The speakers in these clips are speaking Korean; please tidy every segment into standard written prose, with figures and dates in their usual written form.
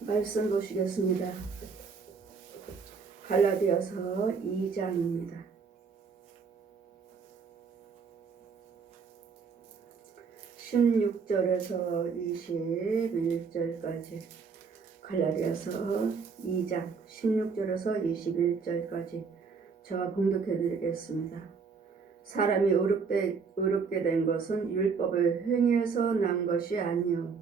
말씀 보시겠습니다. 갈라디아서 2장입니다. 16절에서 21절까지 갈라디아서 2장 16절에서 21절까지 제가 봉독해 드리겠습니다. 사람이 의롭게 된 것은 율법을 행해서 난 것이 아니요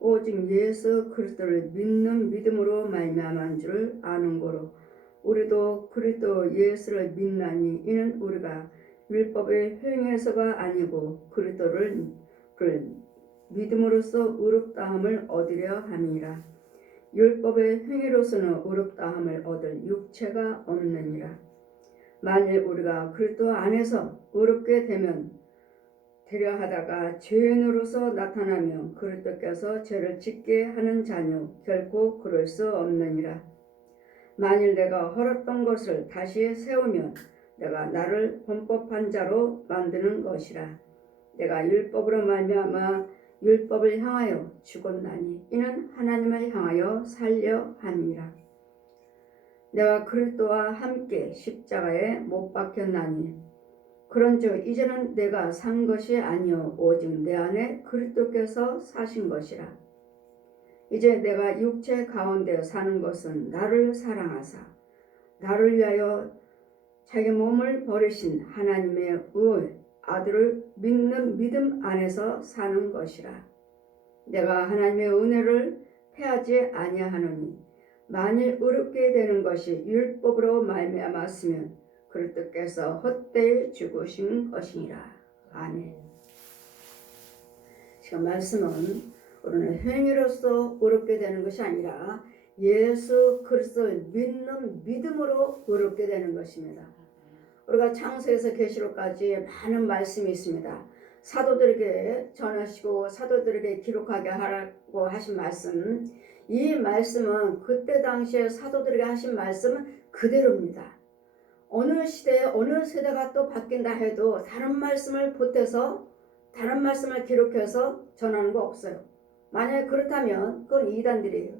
오직 예수 그리스도를 믿는 믿음으로 말미암은 줄 아는 고로 우리도 그리스도 예수를 믿나니 이는 우리가 율법을 행해서가 아니고 그리스도를 믿음으로써 의롭다함을 얻으려 함이라. 율법의 행위로서는 의롭다함을 얻을 육체가 없느니라. 만일 우리가 그리스도 안에서 의롭게 되면 되려 하다가 죄인으로서 나타나면 그리스도께서 죄를 짓게 하는 자녀 결코 그럴 수 없느니라. 만일 내가 헐었던 것을 다시 세우면 내가 나를 범법한 자로 만드는 것이라. 내가 율법으로 말미암아 율법을 향하여 죽었나니 이는 하나님을 향하여 살려 함이라. 내가 그리스도와 함께 십자가에 못 박혔나니 그런즉 이제는 내가 산 것이 아니요 오직 내 안에 그리스도께서 사신 것이라. 이제 내가 육체 가운데 사는 것은 나를 사랑하사 나를 위하여 자기 몸을 버리신 하나님의 아들을 믿는 믿음 안에서 사는 것이라. 내가 하나님의 은혜를 패하지 아니하노니 만일 의롭게 되는 것이 율법으로 말미암았으면 그리스도께서 헛되이 죽으신 것이니라. 아멘. 지금 말씀은 우리는 행위로서 의롭게 되는 것이 아니라 예수 그리스도를 믿는 믿음으로 의롭게 되는 것입니다. 우리가 창세에서 계시록까지 많은 말씀이 있습니다. 사도들에게 전하시고 사도들에게 기록하게 하라고 하신 말씀, 이 말씀은 그때 당시에 사도들에게 하신 말씀은 그대로입니다. 어느 시대에 어느 세대가 또 바뀐다 해도 다른 말씀을 보태서 다른 말씀을 기록해서 전하는 거 없어요. 만약에 그렇다면 그건 이단들이에요.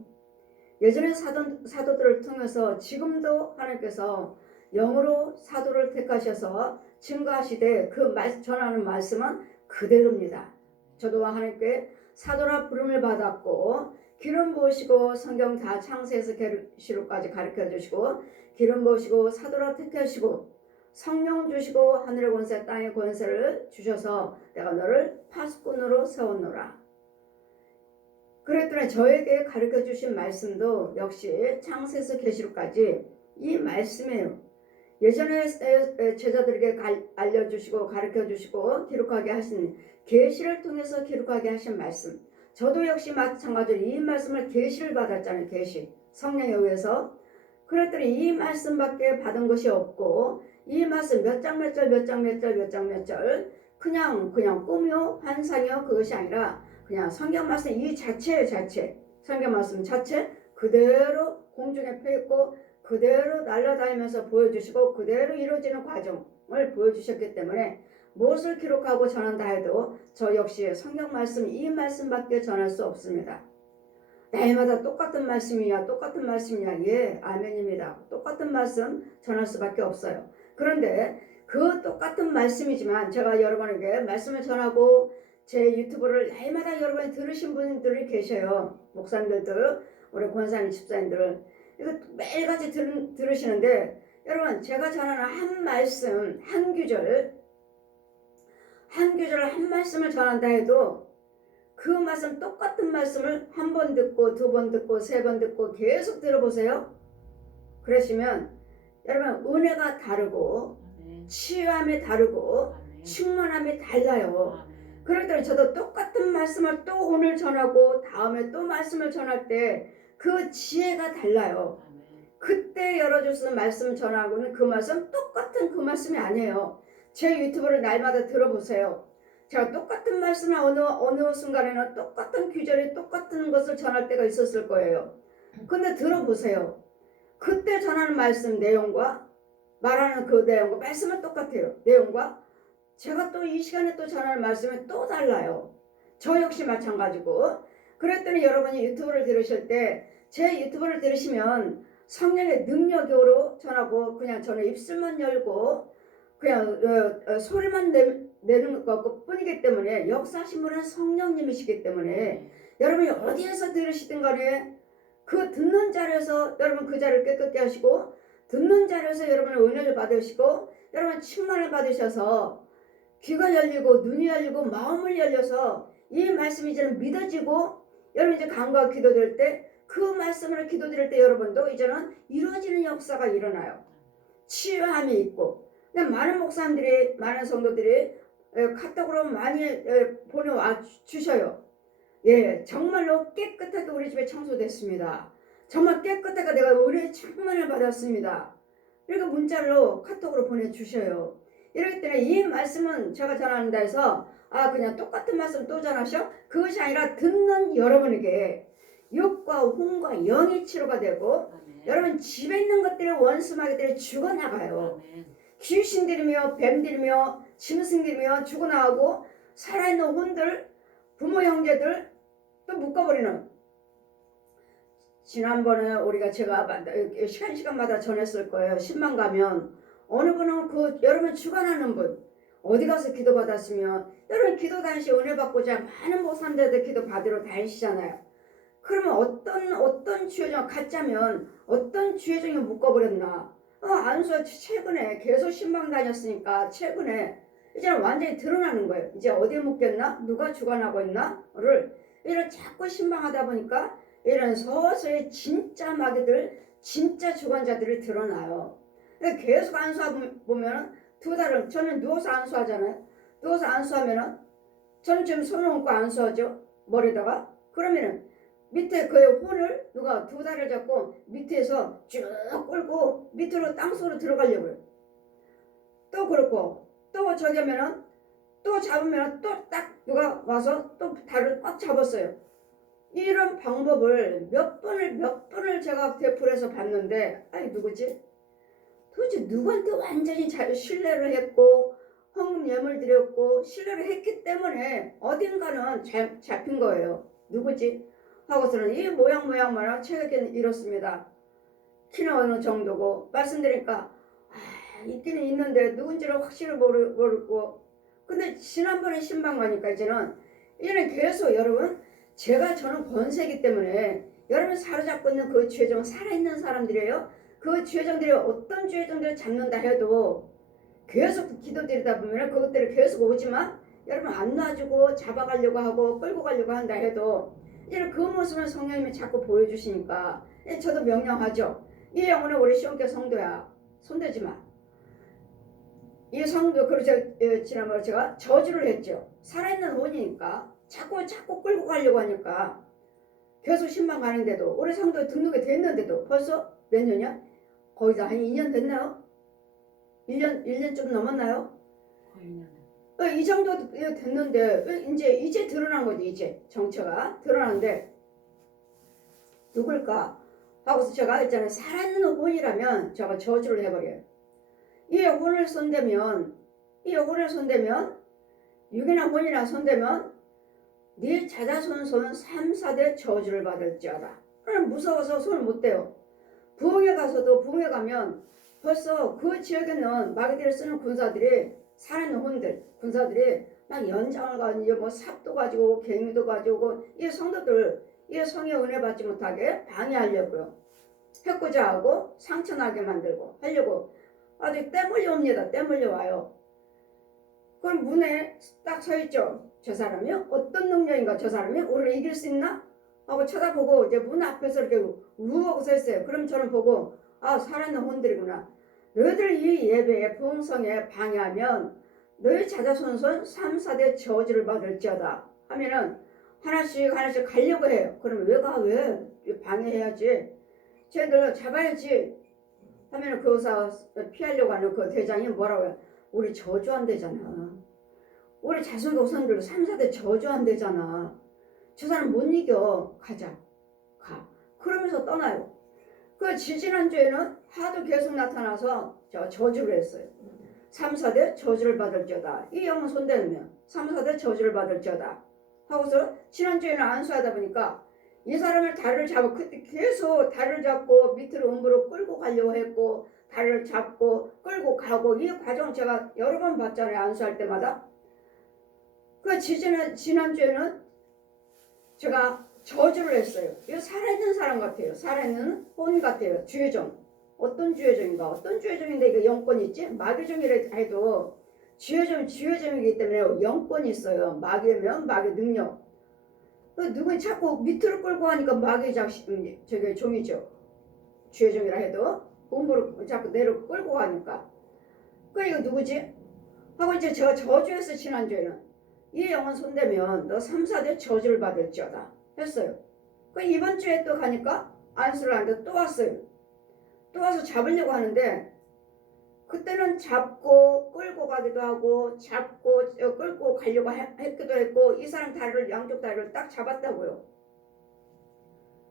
예전에 사도들을 통해서 지금도 하나님께서 영으로 사도를 택하셔서 증거하시되 그 전하는 말씀은 그대로입니다. 저도 하나님께 사도라 부름을 받았고 기름 부으시고 성경 다 창세에서 계시록까지 가르쳐 주시고 기름 부으시고 사도라 택하시고 성령 주시고 하늘의 권세 땅의 권세를 주셔서 내가 너를 파수꾼으로 세웠노라. 그랬더니 저에게 가르쳐 주신 말씀도 역시 창세에서 계시록까지 이 말씀이에요. 예전에 제자들에게 알려주시고 가르쳐주시고 기록하게 하신 계시를 통해서 기록하게 하신 말씀, 저도 역시 마찬가지로 이 말씀을 계시를 받았잖아요. 계시 성령에 의해서. 그랬더니 이 말씀밖에 받은 것이 없고 이 말씀 몇 장 몇 절 몇 장 몇 절 몇 장 몇 절 그냥 꿈이요 환상이요 그것이 아니라 그냥 성경 말씀 이 자체 성경 말씀 자체 그대로 공중에 펴있고 그대로 날아다니면서 보여주시고 그대로 이루어지는 과정을 보여주셨기 때문에 무엇을 기록하고 전한다 해도 저 역시 성경 말씀 이 말씀밖에 전할 수 없습니다. 날마다 똑같은 말씀이야 예 아멘입니다. 똑같은 말씀 전할 수밖에 없어요. 그런데 그 똑같은 말씀이지만 제가 여러분에게 말씀을 전하고 제 유튜브를 날마다 여러분이 들으신 분들이 계셔요. 목사님들도 우리 권사님 집사님들 이거 매일같이 들으시는데 여러분 제가 전하는 한 말씀 한 구절 한 말씀을 전한다 해도 그 말씀 똑같은 말씀을 한 번 듣고 두 번 듣고 세 번 듣고 계속 들어보세요. 그러시면 여러분 은혜가 다르고 치유함이 다르고 충만함이 달라요. 그랬더니 저도 똑같은 말씀을 또 오늘 전하고 다음에 또 말씀을 전할 때 그 지혜가 달라요. 그때 열어주시는 말씀 전하고는 그 말씀 똑같은 그 말씀이 아니에요. 제 유튜브를 날마다 들어보세요. 제가 똑같은 말씀을 어느 순간에는 똑같은 규절이 똑같은 것을 전할 때가 있었을 거예요. 근데 들어보세요. 그때 전하는 말씀 내용과 말하는 그 내용과 말씀은 똑같아요. 내용과 제가 또 이 시간에 또 전하는 말씀은 또 달라요. 저 역시 마찬가지고. 그랬더니 여러분이 유튜브를 들으실 때 제 유튜브를 들으시면 성령의 능력으로 전하고 그냥 저는 입술만 열고 그냥 소리만 내는 것 뿐이기 때문에 역사하신 분은 성령님이시기 때문에 여러분이 어디에서 들으시든 간에 그 듣는 자리에서 여러분 그 자리를 깨끗게 하시고 듣는 자리에서 여러분의 은혜를 받으시고 여러분 충만을 받으셔서 귀가 열리고 눈이 열리고 마음을 열려서 이 말씀이 이제는 믿어지고 여러분 이제 간구와 기도드릴 때 그 말씀으로 기도드릴 때 여러분도 이제는 이루어지는 역사가 일어나요. 치유함이 있고 많은 목사님들이 많은 성도들이 카톡으로 많이 보내와 주셔요. 예, 정말로 깨끗하게 우리 집에 청소됐습니다. 정말 깨끗하게 내가 은혜의 충만을 받았습니다. 이렇게 문자로 카톡으로 보내주셔요. 이렇기 때문에 이 말씀은 제가 전한다 해서 그냥 똑같은 말씀 또 전하셔? 그것이 아니라 듣는 여러분에게 육과 혼과 영의 치료가 되고 아멘. 여러분 집에 있는 것들이 원수마귀들이 죽어나가요. 아멘. 귀신들이며 뱀들이며 짐승들이며 죽어나가고 살아있는 혼들 부모 형제들 또 묶어버리는 지난번에 우리가 제가 시간마다 전했을 거예요. 10만 가면 어느 분은 그 여러분 죽어나는 분 어디 가서 기도 받았으면 여러분 기도 다니시 은혜 받고자 많은 목사님들도 기도 받으러 다니시잖아요. 그러면 어떤 주여정 가짜면 어떤 주여정이 묶어버렸나? 안수가 최근에 계속 신방 다녔으니까 최근에 이제는 완전히 드러나는 거예요. 이제 어디에 묶였나? 누가 주관하고 있나?를 이런 자꾸 신방하다 보니까 이런 서서히 진짜 마귀들, 진짜 주관자들이 드러나요. 계속 안수하보면 두 달은 저는 누워서 안수하잖아요. 누워서 안수하면은 저는 지금 손을 얹고 안수하죠. 머리다가 그러면은 밑에 그의 혼을 누가 두 다리를 잡고 밑에서 쭉 끌고 밑으로 땅속으로 들어가려고 해요. 또 그렇고 또 저기 하면은 또 잡으면 또 딱 누가 와서 또 다리를 꽉 잡았어요. 이런 방법을 몇 번을 제가 되풀이해서 봤는데 누구지? 도대체 누구한테 완전히 신뢰를 했고 헌금 예물 드렸고 신뢰를 했기 때문에 어딘가는 잡힌 거예요. 누구지? 하고서는 이 모양만한 체격은 이렇습니다. 키는 어느 정도고 말씀드리니까 있기는 있는데 누군지를 확실히 모르고 근데 지난번에 신방 가니까 이제는 계속 여러분 저는 권세이기 때문에 여러분 사로잡고 있는 그 죄정은 살아있는 사람들이에요. 그 죄정들이 어떤 죄정들을 잡는다 해도 계속 기도드리다 보면 그것들을 계속 오지만 여러분 안 놔주고 잡아가려고 하고 끌고 가려고 한다 해도 이런 그 모습을 성령님이 자꾸 보여주시니까 저도 명령하죠. 이 영혼은 우리 시온교 성도야. 손대지 마. 이 성도 그래서 지난번에 제가 저주를 했죠. 살아있는 혼이니까 자꾸 끌고 가려고 하니까 계속 신방 가는데도 우리 성도 등록이 됐는데도 벌써 몇 년이야? 거의 다 한 2년 됐나요? 1년 좀 넘었나요? 거의 2년. 이 정도 됐는데 이제 드러난 거지. 이제 정체가 드러났는데 누굴까 하고서 제가 있잖아요. 살아있는 혼이라면 제가 저주를 해버려요. 이 혼을 손대면 육이나 혼이나 손대면 네 자자손 3, 4대 저주를 받을지어다. 그럼 무서워서 손을 못 대요. 부흥회 가면 벌써 그 지역에 있는 마귀들을 쓰는 군사들이 살아있는 혼들 군사들이 막 연장을 가지고 뭐 삽도 가지고 갱이도 가지고 이 성도들 이 성의 은혜 받지 못하게 방해하려고요. 해코자 하고 상처나게 만들고 하려고 아주 떼몰려 옵니다. 떼몰려 와요. 그럼 문에 딱 서있죠. 저 사람이요? 어떤 능력인가 저 사람이? 우리를 이길 수 있나? 하고 쳐다보고 이제 문 앞에서 이렇게 우하고 서 있어요. 그럼 저는 보고 살아있는 혼들이구나. 너희들 이 예배에 부흥성에 방해하면 너희 자자손손 3, 4대 저주를 받을지어다 하면은 하나씩 가려고 해요. 그럼 왜 방해해야지. 쟤들 잡아야지 하면은 그거서 피하려고 하는 그 대장이 뭐라고 해요? 우리 저주한대잖아. 우리 자손과 후손들도 3, 4대 저주한대잖아. 저 사람 못 이겨. 가자. 가. 그러면서 떠나요. 그 지지난주에는 하도 계속 나타나서 저주를 했어요. 3, 4대 저주를 받을지어다. 이 영혼 손대면 3, 4대 저주를 받을지어다. 하고서 지난주에는 안수하다 보니까 이 사람을 다리를 잡아 계속 다리를 잡고 밑으로 음부로 끌고 가려고 했고 다리를 잡고 끌고 가고 이 과정 제가 여러 번 봤잖아요. 안수할 때마다. 그 지난주에는 제가 저주를 했어요. 이거 살아있는 사람 같아요. 살아있는 혼 같아요. 주의종. 어떤 주의종인가? 어떤 주의종인데 이거 영권이 있지? 마귀종이라 해도 주의종이기 때문에 영권이 있어요. 마귀면 마귀 능력. 누구 자꾸 밑으로 끌고 가니까 마귀 저게 종이죠. 주의종이라 해도 몸으로 자꾸 내려 끌고 가니까. 그 이거 누구지? 하고 이제 제가 저주했어. 지난주에는 이 영혼 손대면 너 3, 4대 저주를 받을지어다 했어요. 그 이번 주에 또 가니까 안수를 하는데 또 왔어요. 또 와서 잡으려고 하는데 그때는 잡고 끌고 가기도 하고 잡고 끌고 가려고 했기도 했고 이 사람 다리를 양쪽 다리를 딱 잡았다고요.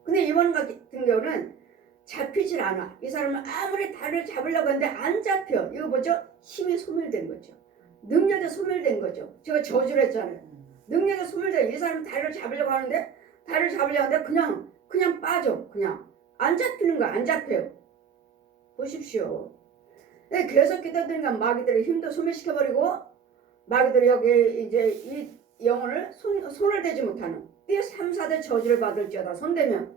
근데 이번 같은 경우는 잡히질 않아. 이 사람은 아무리 다리를 잡으려고 하는데 안 잡혀. 이거 뭐죠? 힘이 소멸된 거죠. 능력이 소멸된 거죠. 제가 저주를 했잖아요. 능력이 소멸된 이 사람은 다리를 잡으려고 하는데 그냥 빠져. 그냥 안 잡히는 거야. 안 잡혀요. 보십시오. 계속 기도드리니까 마귀들의 힘도 소멸시켜버리고 마귀들이 여기 이제 이 영혼을 손을 대지 못하는 이 3, 4대 저주를 받을지어다. 손대면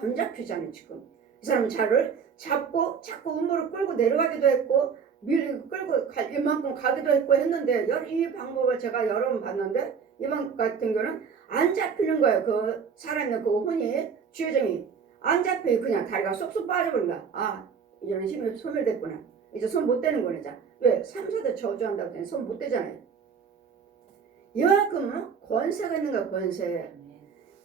안 잡히잖아요. 지금 이 사람은 자를 잡고 자꾸 음모를 끌고 내려가기도 했고 밀고 끌고 이만큼 가기도 했고 했는데 이 방법을 제가 여러 번 봤는데 이번 같은 경우는 안 잡히는 거예요. 그 살아있는 그 혼이 주의정이 안 잡혀요. 그냥 다리가 쏙쏙 빠져버린 거야. 아 이제는 힘이 소멸됐구나. 이제 손 못 대는 거네. 자, 왜? 3, 4대 저주한다고 했더니 손 못 대잖아요. 이만큼 권세가 있는 거야. 권세.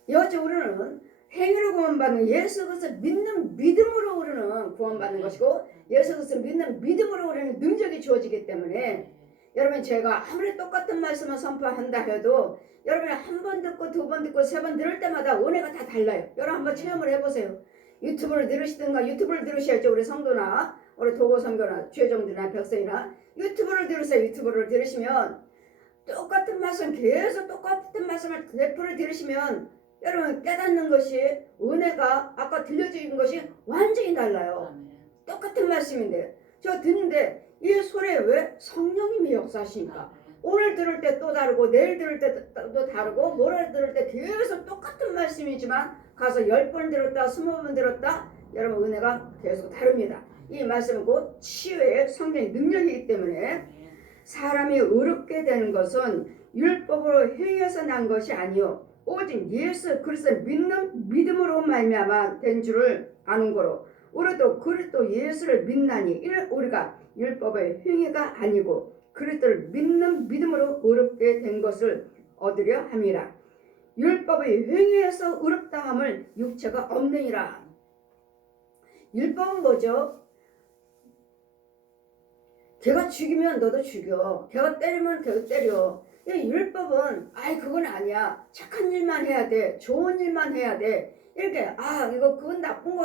여지 우리는 행위로 구원받는 예수 그리스도 믿는 믿음으로 우리는 구원받는 것이고 예수 그리스도 믿는 믿음으로 우리는 능력이 주어지기 때문에 여러분 제가 아무리 똑같은 말씀을 선포한다 해도 여러분이 한 번 듣고 두 번 듣고 세 번 들을 때마다 은혜가 다 달라요. 여러분 한번 체험을 해보세요. 유튜브를 들으시든가 유튜브를 들으셔야죠. 우리 성도나 우리 도고 성도나 죄종들이나 백성이나 유튜브를 들으세요. 유튜브를 들으시면 똑같은 말씀 계속 똑같은 말씀을 대표를 들으시면 여러분 깨닫는 것이 은혜가 아까 들려주신 것이 완전히 달라요. 똑같은 말씀인데 저 듣는데 이 소리에 왜 성령님이 역사하시니까 오늘 들을 때 또 다르고 내일 들을 때 또 다르고 모레 들을 때 계속 똑같은 말씀이지만 가서 10번 들었다 20번 들었다 여러분 은혜가 계속 다릅니다. 이 말씀은 곧 치유의 성령의 능력이기 때문에 사람이 의롭게 되는 것은 율법으로 행해서 난 것이 아니요 오직 예수 그리스도를 믿는 믿음으로 말미암아 된 줄을 아는 거로 우리도 그리스도 예수를 믿나니 이는 우리가 율법의 행위가 아니고 그리스도를 믿는 믿음으로 의롭게 된 것을 얻으려 함이라. 율법의 행위에서 의롭다 함을 육체가 없느니라. 율법은 뭐죠? 걔가 죽이면 너도 죽여. 걔가 때리면 걔도 때려. 율법은 그건 아니야. 착한 일만 해야 돼. 좋은 일만 해야 돼. 이렇게 이거 그건 나쁜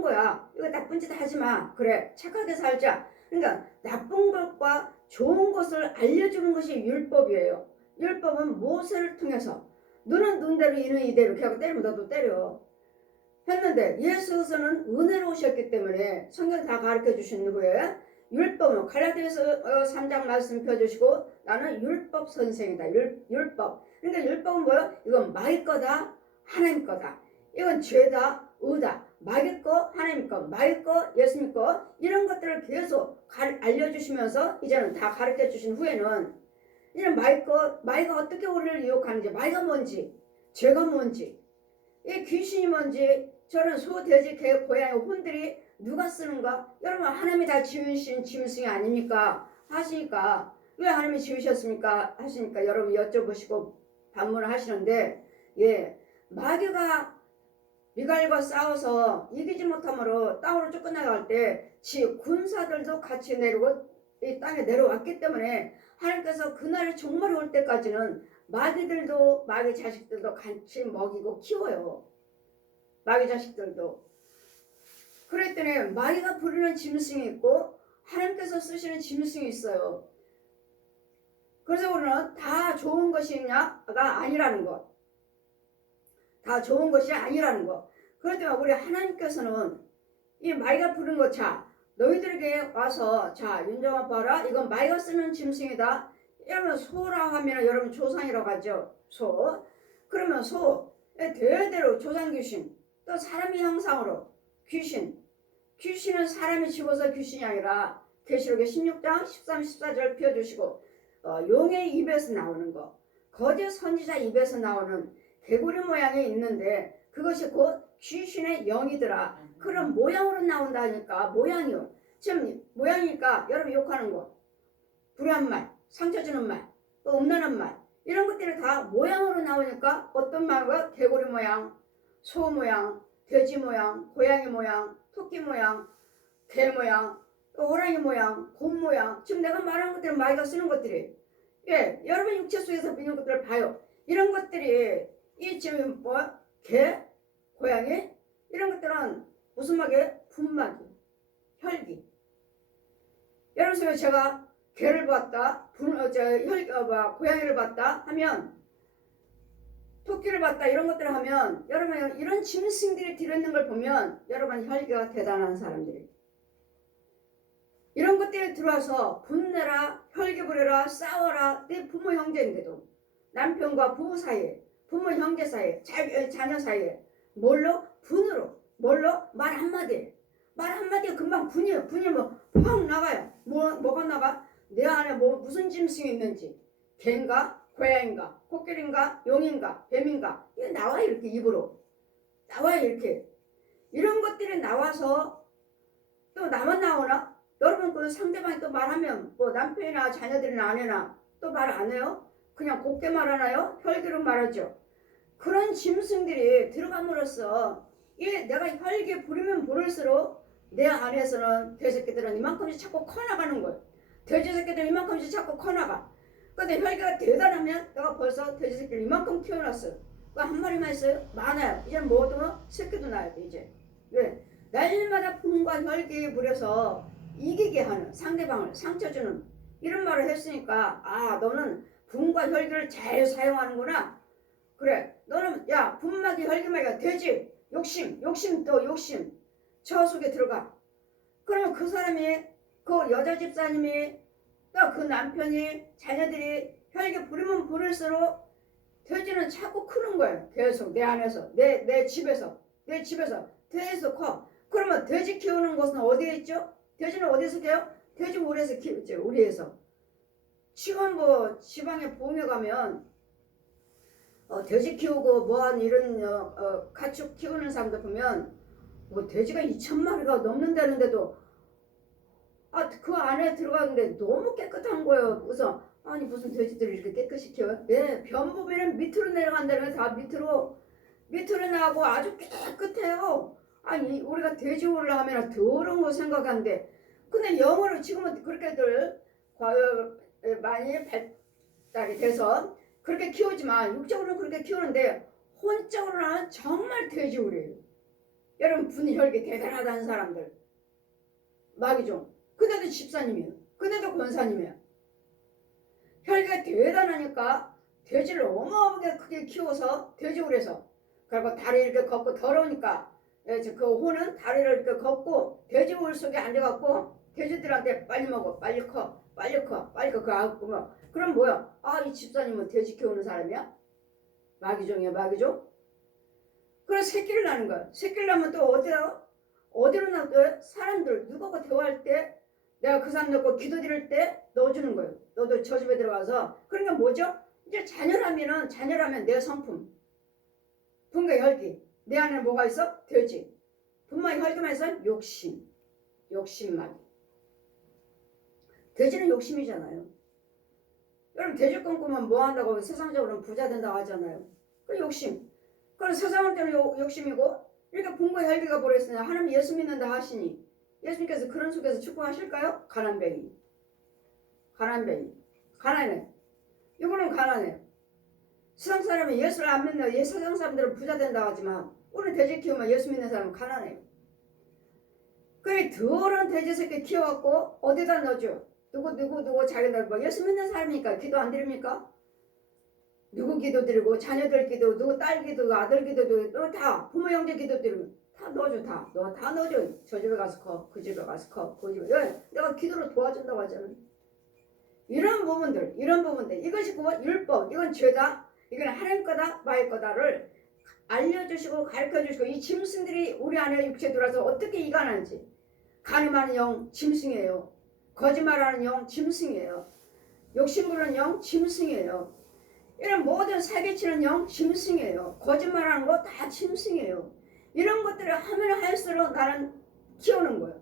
거야. 이거 나쁜 짓 하지 마. 그래 착하게 살자. 그러니까 나쁜 것과 좋은 것을 알려주는 것이 율법이에요. 율법은 모세를 통해서 너는 눈대로 이는 이대로 걔가 때리면 너도 때려 했는데 예수께서는 은혜로 오셨기 때문에 성경 다 가르쳐 주신 후에 율법은 갈라디아서 3장 말씀 펴주시고 나는 율법 선생이다. 율법. 그러니까 율법은 뭐야? 이건 마귀 거다. 하나님 거다. 이건 죄다. 의다. 마귀 거, 하나님 거, 마귀 거, 예수님 거 이런 것들을 계속 알려주시면서 이제는 다 가르쳐 주신 후에는 이제 마귀가 어떻게 우리를 유혹하는지 마귀가 뭔지 죄가 뭔지 이 귀신이 뭔지 저런 소, 돼지, 개, 고양이 혼들이 누가 쓰는가? 여러분 하나님이 다 지으신 짐승이 아닙니까? 하시니까 왜 하나님이 지으셨습니까? 하시니까 여러분 여쭤보시고 반문을 하시는데 마귀가 미갈과 싸워서 이기지 못함으로 땅으로 쫓겨나갈 때 군사들도 같이 내려고 이 땅에 내려왔기 때문에 하나님께서 그날이 종말이 올 때까지는 마귀들도 마귀 자식들도 같이 먹이고 키워요. 마귀 자식들도. 그랬더니 마귀가 부르는 짐승이 있고 하나님께서 쓰시는 짐승이 있어요. 그래서 우리는 다 좋은 것이냐가 아니라는 것. 다 좋은 것이 아니라는 거. 그렇지만 우리 하나님께서는 이 마이가 부른 거, 자, 너희들에게 와서, 자, 윤정아 봐라. 이건 마이가 쓰는 짐승이다. 이러면 소라고 하면 여러분 조상이라고 하죠. 소. 그러면 소. 대대로 조상 귀신. 또 사람의 형상으로 귀신. 귀신은 사람이 죽어서 귀신이 아니라 계시록의 16장 13, 14절 펴주시고 용의 입에서 나오는 거. 거짓 선지자 입에서 나오는 개구리 모양이 있는데 그것이 곧 귀신의 영이더라. 그런 모양으로 나온다니까. 모양이요. 지금 모양이니까 여러분 욕하는 거, 불의한 말, 상처 주는 말, 또 음란한 말, 이런 것들이 다 모양으로 나오니까 어떤 말과 개구리 모양, 소 모양, 돼지 모양, 고양이 모양, 토끼 모양, 개 모양, 또 호랑이 모양, 곰 모양, 지금 내가 말하는 것들은 마이가 쓰는 것들이, 예, 여러분 육체 속에서 이런 것들을 봐요. 이런 것들이 이 지금 뭐 개, 고양이 이런 것들은 무슨 막이에요? 분막이, 혈기. 여러분 속에 제가 개를 봤다, 고양이를 봤다 하면, 토끼를 봤다 이런 것들을 하면, 여러분 이런 짐승들이 들어있는 걸 보면 여러분 혈기가 대단한 사람들이, 이런 것들이 들어와서 분내라, 혈기 부려라, 싸워라. 내 부모 형제인데도 남편과 부부 사이에, 부모 형제 사이에, 자녀 사이에 뭘로? 분으로. 뭘로? 말 한마디. 말 한마디에 금방 분이 뭐 팍 나가요. 뭐가 나가? 내 안에 뭐 무슨 짐승이 있는지, 개인가 고양인가 코끼리인가 용인가 뱀인가, 이게 나와요. 이렇게 입으로 나와요. 이렇게 이런 것들이 나와서 또 나만 나오나? 여러분 그 상대방이 또 말하면 뭐 남편이나 자녀들이나 아내나 또 말 안 해요? 그냥 곱게 말하나요? 혈기로 말하죠. 그런 짐승들이 들어감으로써 이 내가 혈기 부리면 부를수록 내 안에서는 돼지새끼들은 이만큼씩 자꾸 커나가는 거예요. 돼지새끼들은 이만큼씩 자꾸 커나가. 근데 혈기가 대단하면 내가 벌써 돼지새끼를 이만큼 키워놨어요. 한 마리만 있어요? 많아요. 이제는 모두 새끼도 낳아야 돼. 이제 왜? 날마다 분과 혈기 부려서 이기게 하는, 상대방을 상처 주는 이런 말을 했으니까, 아, 너는 분과 혈기를 잘 사용하는구나. 그래, 너는 야 분막이 혈기막이가 되지. 욕심 또 욕심 저 속에 들어가. 그러면 그 사람이, 그 여자 집사님이, 또 그 남편이, 자녀들이 혈기 부리면 부를수록 돼지는 자꾸 크는 거예요. 계속 내 안에서, 내 집에서 돼지에서 커. 그러면 돼지 키우는 곳은 어디에 있죠? 돼지는 어디서 키워요? 돼지 우리에서 키우죠. 우리에서. 지금 뭐 지방에 보험에 가면 돼지 키우고 뭐한 이런 가축 키우는 사람들 보면 뭐 돼지가 2,000마리가 넘는다는데도 그 안에 들어가는데 너무 깨끗한 거예요. 그래서 아니 무슨 돼지들을 이렇게 깨끗이 키워요? 네, 변 보면은 밑으로 내려간다는 거, 다 밑으로 나가고 아주 깨끗해요. 아니 우리가 돼지 올라가면 더러운 거 생각하는데, 근데 영어로 지금은 그렇게들 많이 발달이 돼서 그렇게 키우지만 육적으로는 그렇게 키우는데 혼적으로는 정말 돼지우리예요. 여러분 분혈기 대단하다는 사람들 마귀종, 근데도 집사님이에요. 근데도 권사님이에요. 혈기가 대단하니까 돼지를 어마어마하게 크게 키워서 돼지우리에서, 그리고 다리 이렇게 걷고 더러우니까 그 호는 다리를 이렇게 걷고 돼지우리 속에 앉아갖고 돼지들한테 빨리 먹어, 빨리 커. 그럼 뭐야? 이 집사님은 돼지 키우는 사람이야? 마귀종이야, 마귀종? 그래서 새끼를 낳는 거야. 새끼를 낳으면 또 어디로 낳아요? 사람들, 누구하고 대화할 때, 내가 그 사람 넣고 기도 드릴 때 넣어주는 거예요. 너도 저 집에 들어가서. 그러니까 뭐죠? 이제 자녀라면 내 성품. 분과 혈기. 내 안에 뭐가 있어? 돼지. 분만 혈기만 있어? 욕심만. 돼지는 욕심이잖아요. 여러분 돼지 꿈꾸면 뭐 한다고? 세상적으로는 부자 된다고 하잖아요. 그 욕심. 그럼 세상을 때는 욕심이고, 이렇게 분과 혈기가 버렸으냐? 하나님 예수 믿는다 하시니 예수님께서 그런 속에서 축복하실까요? 가난뱅이. 가난해. 이거는 가난해. 세상 사람이 예수를 안 믿는, 세상 사람들은 부자 된다고 하지만 우리 돼지 키우면 예수 믿는 사람은 가난해요. 그래 더러운 돼지 새끼 키워갖고 어디다 넣어줘? 누구 자기들 뭐 예수 믿는 사람이니까 기도 안 드립니까? 누구 기도 드리고 자녀들 기도, 누구 딸 기도, 아들 기도 드리고 다 부모 형제 기도 드리고 다 넣어줘. 너 다 넣어줘. 저 집에 가서 커, 그 집에 가서 커, 그 집에. 내가 기도로 도와준다고 하잖아. 이런 부분들 이것이 그 율법, 이건 죄다, 이건 하나님 거다, 마의 거다를 알려주시고 가르쳐주시고, 이 짐승들이 우리 안에 육체에 들어와서 어떻게 이간하는지. 간음하는 영 짐승이에요. 거짓말하는 영 짐승이에요. 욕심부리는 영 짐승이에요. 이런 모든 사기치는 영 짐승이에요. 거짓말하는 거 다 짐승이에요. 이런 것들을 하면 할수록 나는 키우는 거예요.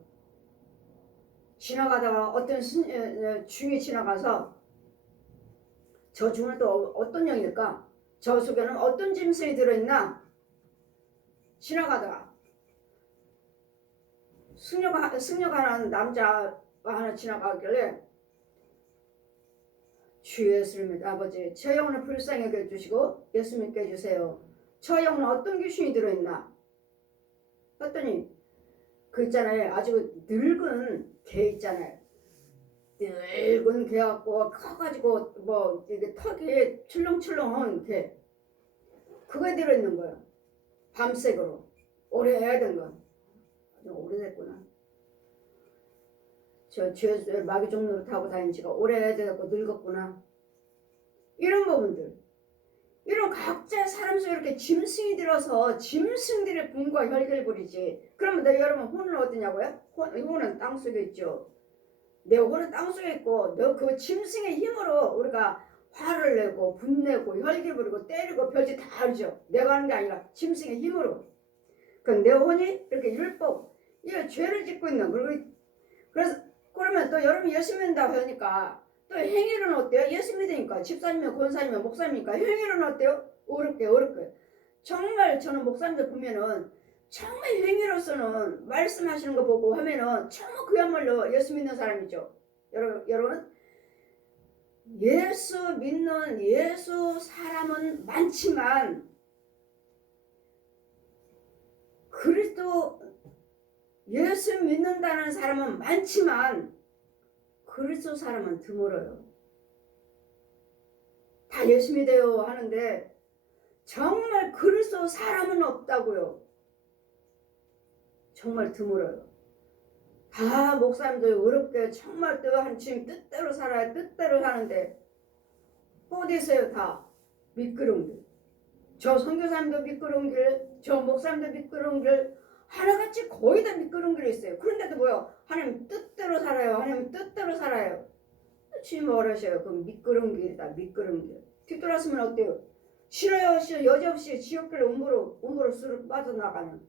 지나가다가 어떤 중이 지나가서 저 중은 또 어떤 영일까? 저 속에는 어떤 짐승이 들어있나? 지나가다가 승려가는 남자가 하나 지나가길래, 주 예수님 아버지, 저 영혼을 불쌍하게 해주시고 예수 믿게 해주세요. 저 영혼은 어떤 귀신이 들어있나? 했더니 그 있잖아요, 아주 늙은 개 있잖아요. 늙은 개 갖고 커가지고 뭐 이게 턱이 출렁출렁한 개, 그거에 들어있는 거예요. 밤색으로 오래된 거. 아주 오래됐구나. 저 마귀 종로를 타고 다닌 지가 오래되고 늙었구나. 이런 부분들, 이런 각자 사람 속에 이렇게 짐승이 들어서 짐승들의 분과 혈기를 부리지. 그러면 여러분 혼은 어디냐고요? 혼은 땅속에 있죠. 내 혼은 땅속에 있고, 너 그 짐승의 힘으로 우리가 화를 내고 분내고 혈기 부리고 때리고 별짓 다 하죠. 내가 하는 게 아니라 짐승의 힘으로. 그 내 혼이 이렇게 율법, 이 죄를 짓고 있는. 그래서 그러면 또 여러분 예수 믿는다고 하니까 또 행위는 어때요? 예수 믿으니까 집사님이면 권사님이면 목사님이니까 행위는 어때요? 어렵게. 정말 저는 목사님들 보면은 정말 행위로서는 말씀하시는 거 보고 하면은 정말 그야말로 예수 믿는 사람이죠. 여러분 예수 믿는 예수 사람은 많지만 그리스도 예수 믿는다는 사람은 많지만 그리스도 사람은 드물어요. 다 예수 믿어요 하는데 정말 그리스도 사람은 없다고요. 정말 드물어요. 다 목사님들 어렵게 정말 주님 뜻대로 살아야 뜻대로 사는데 어디 있어요? 다 미끄러운 길. 저 선교사님도 미끄러운 길, 저 목사님도 미끄러운 길, 하나같이 거의 다 미끄러운 길이 있어요. 그런데도 뭐요? 하나님 뜻대로 살아요. 하나님 뜻대로 살아요. 주님 뭐라셔요? 그 미끄러운 길이다. 미끄러운 길. 뒤돌아서면 어때요? 싫어요. 여지없이 지옥길로 음부로 쑥 빠져나가는.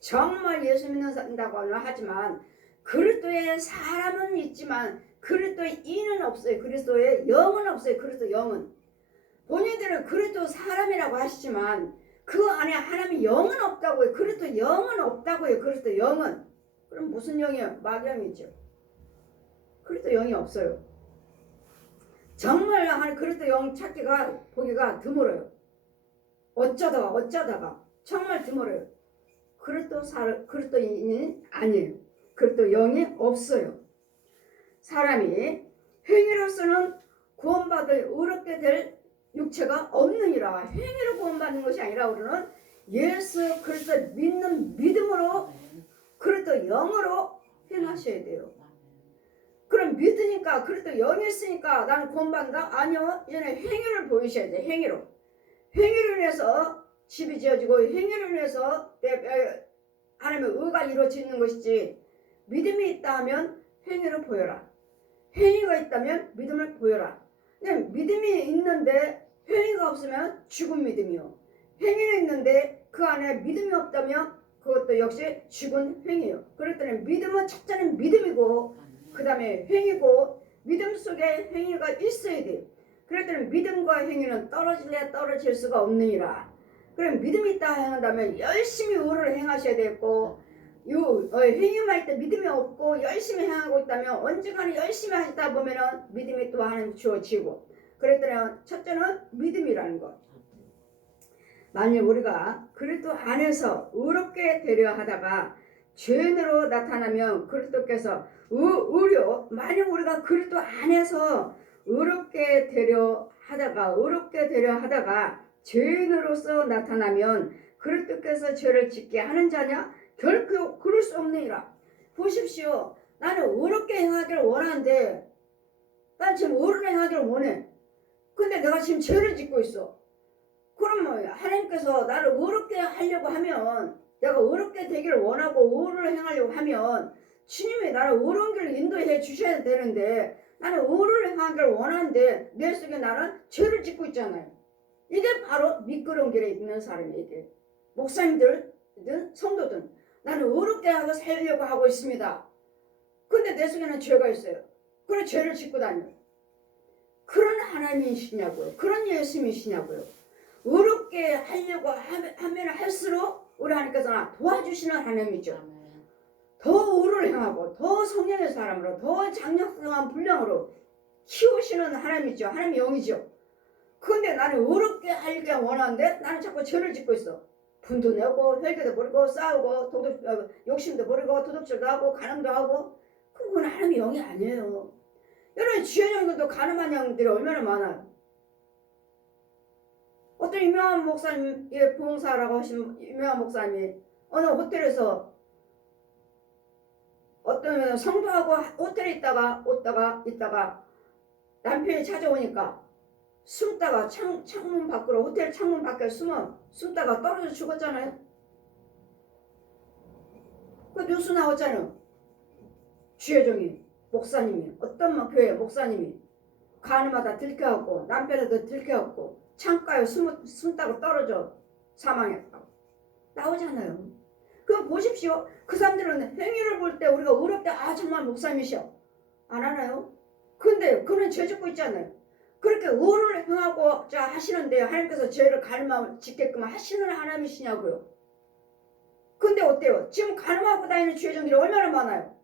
정말 예수 믿는다고 하지만 그리스도의 사람은 있지만 그리스도의 인은 없어요. 그리스도의 영은 없어요. 그리스도 영은. 본인들은 그리스도 사람이라고 하시지만 그 안에 하나님의 영은 없다고요. 그리스도 영은 없다고요. 그리스도 영은. 그럼 무슨 영이에요? 마귀영이죠. 그리스도 영이 없어요. 정말 그리스도 영 보기가 드물어요. 어쩌다가 정말 드물어요. 그리스도인이 아니에요. 그리스도 영이 없어요. 사람이 행위로서는 구원받을 의롭게 될 육체가 없느니라. 행위로 구원받는 것이 아니라 우리는 예수 그리스도 믿는 믿음으로 그리스도 영으로 행하셔야 돼요. 그럼 믿으니까 그리스도 영이 있으니까 나는 구원받는다? 아니요. 이제는 행위를 보이셔야 돼. 행위로 인해서 집이 지어지고 행위로 인해서 하나님의 의가 이루어지는 것이지, 믿음이 있다 하면 행위를 보여라. 행위가 있다면 믿음을 보여라. 근데 믿음이 있는데 행위가 없으면 죽은 믿음이요. 행위는 있는데 그 안에 믿음이 없다면 그것도 역시 죽은 행위요. 그랬더니 믿음은 첫째는 믿음이고 그 다음에 행위고, 믿음 속에 행위가 있어야 돼요. 그랬더니 믿음과 행위는 떨어질 수가 없느니라. 그럼 믿음이 있다 한다면 열심히 의를 행하셔야 되겠고, 행위만 있다 믿음이 없고 열심히 행하고 있다면 언젠가는 열심히 하시다 보면은 믿음이 또 하나님 주어지고. 그랬더니 첫째는 믿음이라는 것. 만일 우리가 그리스도 안에서 의롭게 되려 하다가 죄인으로 나타나면 그리스도께서 만약 우리가 그리스도 안에서 의롭게 되려 하다가 의롭게 되려 하다가 죄인으로서 나타나면 그를 뜻께서 죄를 짓게 하는 자냐? 결코 그럴 수 없느니라. 보십시오. 나는 의롭게 행하기를 원하는데 난 지금 의를 행하기를 원해. 근데 내가 지금 죄를 짓고 있어. 그러면 하나님께서 나를 의롭게 하려고 하면 내가 의롭게 되기를 원하고 의를 행하려고 하면 주님이 나를 의로운 길을 인도해 주셔야 되는데 나는 의를 행하기를 원하는데 내 속에 나는 죄를 짓고 있잖아요. 이게 바로 미끄러운 길에 있는 사람에게 목사님들든 성도든 나는 의롭게 하고 살려고 하고 있습니다. 근데 내 속에는 죄가 있어요. 그래 죄를 짓고 다녀요. 그런 하나님이시냐고요. 그런 예수님이시냐고요. 의롭게 하려고 하면 할수록 우리 하나님께서 도와주시는 하나님이죠. 더 의를 행하고 더 성령의 사람으로 더 장력성한 분량으로 키우시는 하나님이죠. 하나님의 영이죠. 그런데 나는 의롭게 하기가 원하는데 나는 자꾸 죄를 짓고 있어. 분도 내고 혈기도 부리고 싸우고 욕심도 부리고 도둑질도 하고 간음도 하고 그건 하나님의 영이 아니에요. 여러분 주의 영들도 간음한 영들이 얼마나 많아요. 어떤 유명한 목사님, 부흥사라고 하신 유명한 목사님이 어느 호텔에서 어떤 성도하고 호텔에 있다가 남편이 찾아오니까 숨다가 창문 밖으로 호텔 창문 밖에 숨다가 떨어져 죽었잖아요. 그 뉴스 나왔잖아요. 주의 종이 목사님이 어떤 교회 목사님이 간음하다 들켜갖고 남편한테 들켜갖고 창가에 숨다가 떨어져 사망했다고 나오잖아요. 그럼 보십시오. 그 사람들은 행위를 볼 때 우리가 의롭다 정말 목사님이셔 안 하나요? 근데 그는 죄 짓고 있잖아요. 그렇게 의를 행하고자 하시는데 하나님께서 죄를 가늠하고 짓게끔 하시는 하나님이시냐고요. 근데 어때요? 지금 가늠하고 다니는 죄종들이 얼마나 많아요.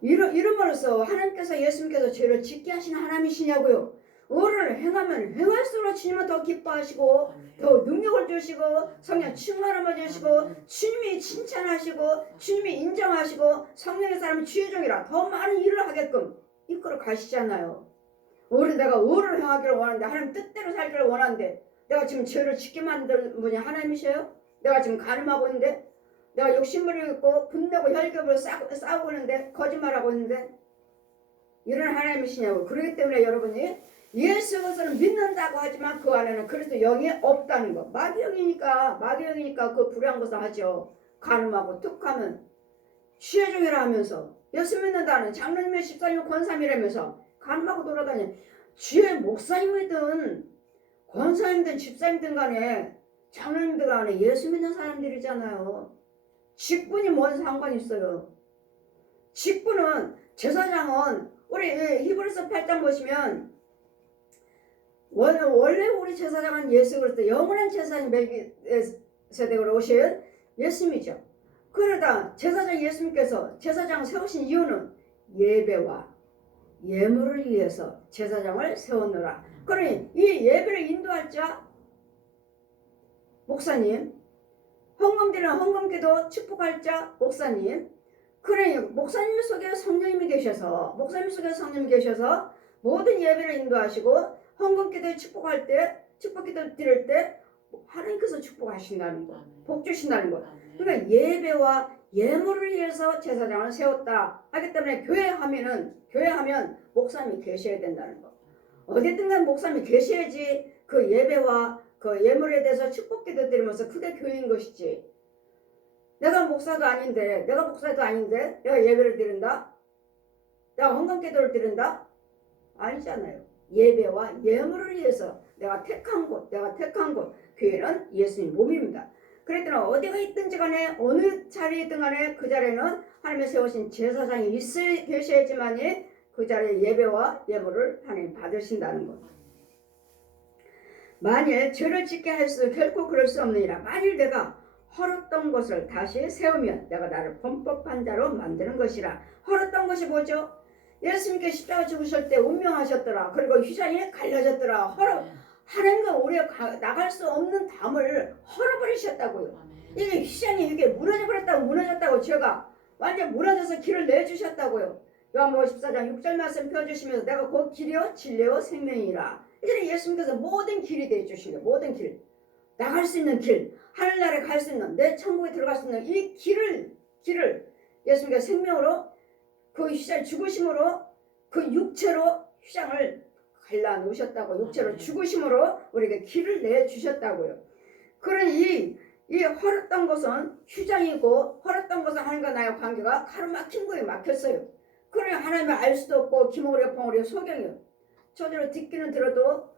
이름으로써 하나님께서 예수님께서 죄를 짓게 하시는 하나님이시냐고요. 의를 행하면 행할수록 주님은 더 기뻐하시고 더 능력을 주시고 성령 충만함을 주시고 주님이 칭찬하시고 주님이 인정하시고 성령의 사람이 주의 종이라 더 많은 일을 하게끔 이끌어 가시잖아요. 내가 의를 행하기를 원하는데 하나님 뜻대로 살기를 원하는데 내가 지금 죄를 짓게 만든 분이 하나님이셔요? 내가 지금 가늠하고 있는데 내가 욕심부리고 있고 분내고 혈ገብ으로 싸우고 있는데 거짓말하고 있는데 이런 하나님이시냐고. 그렇기 때문에 여러분이 예수 그리스도를 믿는다고 하지만 그 안에는 그리스도 영이 없다는 거. 마귀영이니까 그 불의한 것을 하죠. 가늠하고 툭하면 주의 종이라 하면서 예수 믿는다는 장로님의 집사님 권사님이라면서 가늠하고 돌아다니. 주의 목사님이든 권사님이든 집사님이든 간에 장로님들 간에 예수 믿는 사람들이잖아요. 직분이 뭔 상관이 있어요. 직분은 제사장은 우리 히브리서 8장 보시면 원래 우리 제사장은 예수 그리스도 영원한 제사장이 멜기세덱으로 오신 예수님이죠. 그러다 제사장 예수님께서 제사장을 세우신 이유는 예배와 예물을 위해서 제사장을 세웠노라. 그러니 이 예배를 인도할 자 목사님, 헌금드리는 헌금기도 축복할 자 목사님. 그러니 목사님 속에 성령님이 계셔서 모든 예배를 인도하시고 헌금기도 축복할 때 축복기도 드릴 때 하나님께서 축복하신다는 거, 복 주신다는 거. 그러니까 예배와 예물을 위해서 제사장을 세웠다 하기 때문에 교회하면 목사님이 계셔야 된다는 거. 어디든 간 목사님이 계셔야지 그 예배와 그 예물에 대해서 축복기도 드리면서 그게 교회인 것이지. 내가 목사도 아닌데 내가 예배를 드린다? 내가 헌금기도를 드린다? 아니잖아요. 예배와 예물을 위해서 내가 택한 곳 교회는 예수님 몸입니다. 그랬더니 어디가 있든지 간에 어느 자리에 있든 간에 그 자리에는 하나님의 세우신 제사장이 계셔야지만이 그 자리에 예배와 예물을 하나님 받으신다는 것. 만일 죄를 짓게 할수 결코 그럴 수 없느니라. 만일 내가 헐었던 것을 다시 세우면 내가 나를 범법한 자로 만드는 것이라. 헐었던 것이 뭐죠? 예수님께 십자가 죽으실 때 운명하셨더라. 그리고 휘장이 갈라졌더라. 하나님과 우리가 나갈 수 없는 담을 헐어버리셨다고요. 이게 휘장이 이게 무너져버렸다고 죄가 완전 무너져서 길을 내주셨다고요. 요한복음 14장 6절 말씀 펴주시면서 내가 곧 길이요 진리요 생명이라. 이제 예수님께서 모든 길이 되어주신 거예요. 모든 길. 나갈 수 있는 길, 하늘나라에 갈 수 있는, 내 천국에 들어갈 수 있는 이 길을 예수님께서 생명으로 그 휘장 죽으심으로 그 육체로 휘장을 갈라놓으셨다고. 육체로 죽으심으로 우리에게 길을 내주셨다고요. 그런 이 헐었던 것은 휘장이고 헐었던 것은 하나님과 나의 관계가 가로막힌 거에 막혔어요. 그러니 하나님을 알 수도 없고 기모리와 벙어리와 소경이요. 저대로 듣기는 들어도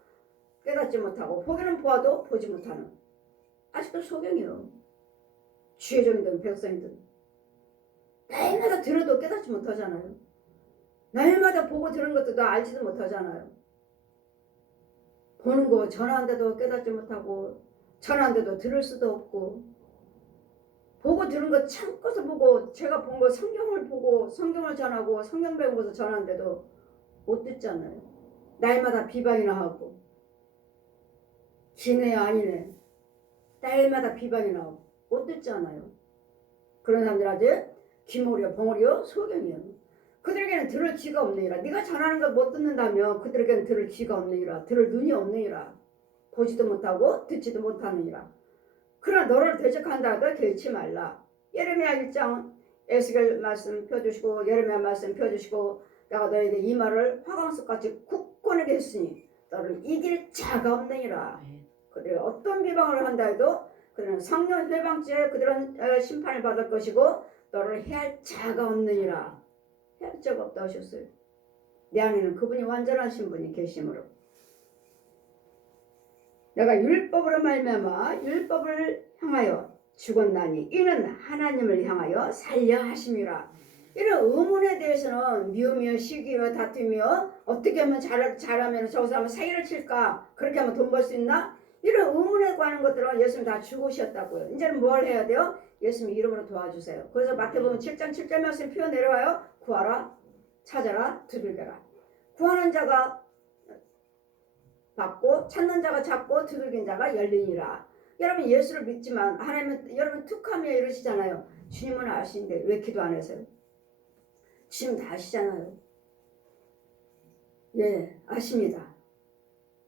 깨닫지 못하고 보기는 보아도 보지 못하는 아직도 소경이요. 주의 종이든 백성이든 날마다 들어도 깨닫지 못하잖아요. 날마다 보고 들은 것도 다 알지도 못하잖아요. 보는 거 전하는데도 깨닫지 못하고 전하는데도 들을 수도 없고 보고 들은 거 참고서 보고 제가 본 거 성경을 보고 성경을 전하고 성경 배운 것을 전하는데도 못 듣잖아요. 날마다 비방이나 하고 기네 아니네 날마다 비방이 나오고 못 듣잖아요. 그런 사람들 아직 기모리요 벙어리요 소경이요. 그들에게는 들을 귀가 없느니라. 네가 전하는 걸 못 듣는다며 그들에게는 들을 귀가 없느니라. 들을 눈이 없느니라. 보지도 못하고 듣지도 못하느니라. 그러나 너를 대적한다 하도 개의치 말라. 예레미야 1장 에스겔 말씀 펴주시고 예레미야 말씀 펴주시고 내가 너에게 이 말을 화강석같이 굳건하게 했으니 너를 이길 자가 없느니라. 그들이 어떤 비방을 한다 해도 그들은 성령 회방죄 그들은 심판을 받을 것이고 너를 해할 자가 없느니라. 해할 자가 없다 하셨어요. 내 안에는 그분이 완전하신 분이 계심으로 내가 율법으로 말미암아 율법을 향하여 죽었나니 이는 하나님을 향하여 살려 하심이라. 이런 의문에 대해서는 미우며 시기며 다투며 어떻게 하면 잘하면 저기서 하면 사기를 칠까 그렇게 하면 돈 벌 수 있나 이런 의문에 관한 것들은 예수님 다 죽으셨다고요. 이제는 뭘 해야 돼요? 예수님 이름으로 도와주세요. 그래서 마태복음 7장 7절 말씀 표현 내려와요. 구하라 찾아라 두들겨라. 구하는 자가 받고 찾는 자가 찾고 두들긴 자가 열리니라. 여러분 예수를 믿지만 하나님은 여러분 툭하면 이러시잖아요. 주님은 아시는데 왜 기도 안 하세요? 주님 다 아시잖아요. 예 아십니다.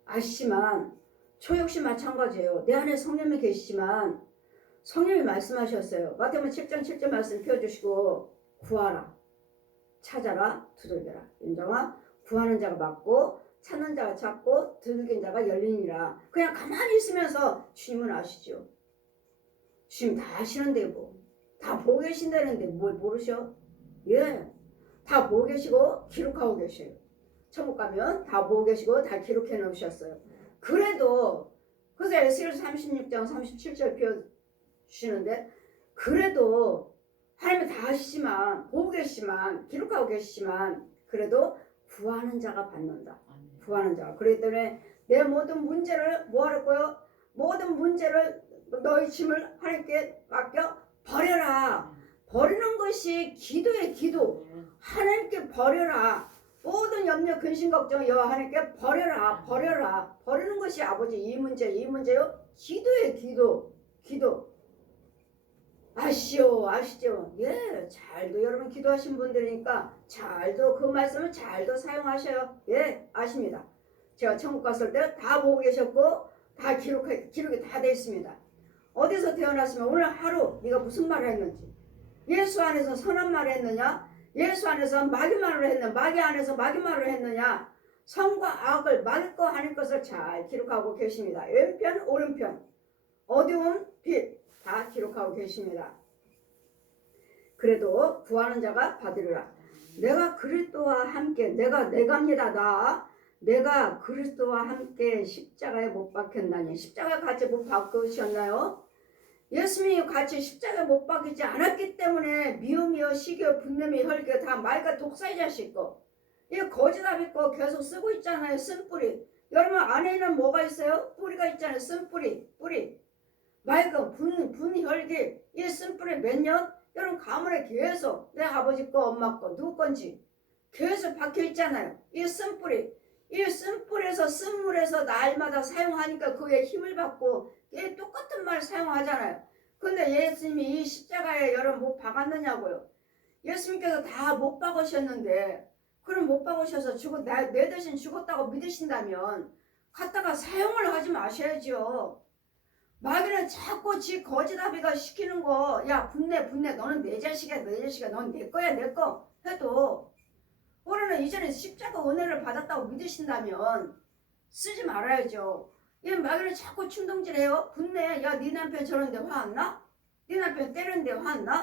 아시지만 저 역시 마찬가지예요. 내 안에 성령이 계시지만 성령이 말씀하셨어요. 마태복음 7장 7절 말씀 펴주시고 구하라 찾아라 두들겨라. 인정아 구하는 자가 받고 찾는 자가 찾고 두들긴 자가 열리니라. 그냥 가만히 있으면서 주님은 아시죠. 주님 다 아시는데 뭐 다 보고 계신다는데 뭘 모르셔? 예, 다 보고 계시고 기록하고 계셔요. 천국 가면 다 보고 계시고 다 기록해 놓으셨어요. 그래도 그래서 에스겔 36장 37절 펴주시는데 그래도 하나님은 다 아시지만 보고 계시지만 기록하고 계시지만 그래도 구하는 자가 받는다. 구하는 자가. 그렇기 때문에 내 모든 문제를 뭐하라고요? 모든 문제를 너희 짐을 하나님께 맡겨 버려라. 버리는 것이 기도의 기도. 하나님께 버려라. 모든 염려 근심 걱정 여호와 하나님께 버려라. 버려라. 버리는 것이 아버지 이 문제요. 기도의 기도. 아시죠? 예, 잘도 여러분 기도하신 분들이니까 잘도 그 말씀을 잘도 사용하셔요. 예, 아십니다. 제가 천국 갔을 때 다 보고 계셨고 다 기록이 다 돼 있습니다. 어디서 태어났으면 오늘 하루 네가 무슨 말을 했는지 예수 안에서 선한 말을 했느냐 예수 안에서 마귀 말을 했느냐 마귀 안에서 마귀 말을 했느냐 선과 악을 막을 거 아닐 것을 잘 기록하고 계십니다. 왼편 오른편 어두운 빛 다 기록하고 계십니다. 그래도 구하는 자가 받으리라. 내가 그리스도와 함께 내갑니다. 내가 그리스도와 함께 십자가에 못 박혔나니 십자가에 같이 못 박으셨나요? 예수님이 같이 십자가에 못 박히지 않았기 때문에 미움이요 시기요 분냄이 혈기요 다 말과 독사의 자식고 이 거짓답 있고 계속 쓰고 있잖아요. 쓴뿌리. 여러분 안에는 뭐가 있어요? 뿌리가 있잖아요. 쓴뿌리 맑은 분 혈기 이 쓴뿌리 몇 년? 여러분 가문에 계속 내 아버지 거 엄마 거 누구 건지 계속 박혀 있잖아요. 이 쓴뿌리에서 쓴물에서 날마다 사용하니까 그에 힘을 받고 이 똑같은 말 사용하잖아요. 근데 예수님이 이 십자가에 여러분 못 박았느냐고요. 예수님께서 다 못 박으셨는데 그럼 못 박으셔서 내 대신 죽었다고 믿으신다면 갖다가 사용을 하지 마셔야죠. 마귀는 자꾸 지 거짓아비가 시키는 거, 야 분내 너는 내 자식이야 넌 내 거야 내 거 해도 우리는 이전에 십자가 은혜를 받았다고 믿으신다면 쓰지 말아야죠. 얘 마귀는 자꾸 충동질해요. 분내, 야 네 남편 저런데 화 안 나? 네 남편 때렸는데 화 안 나?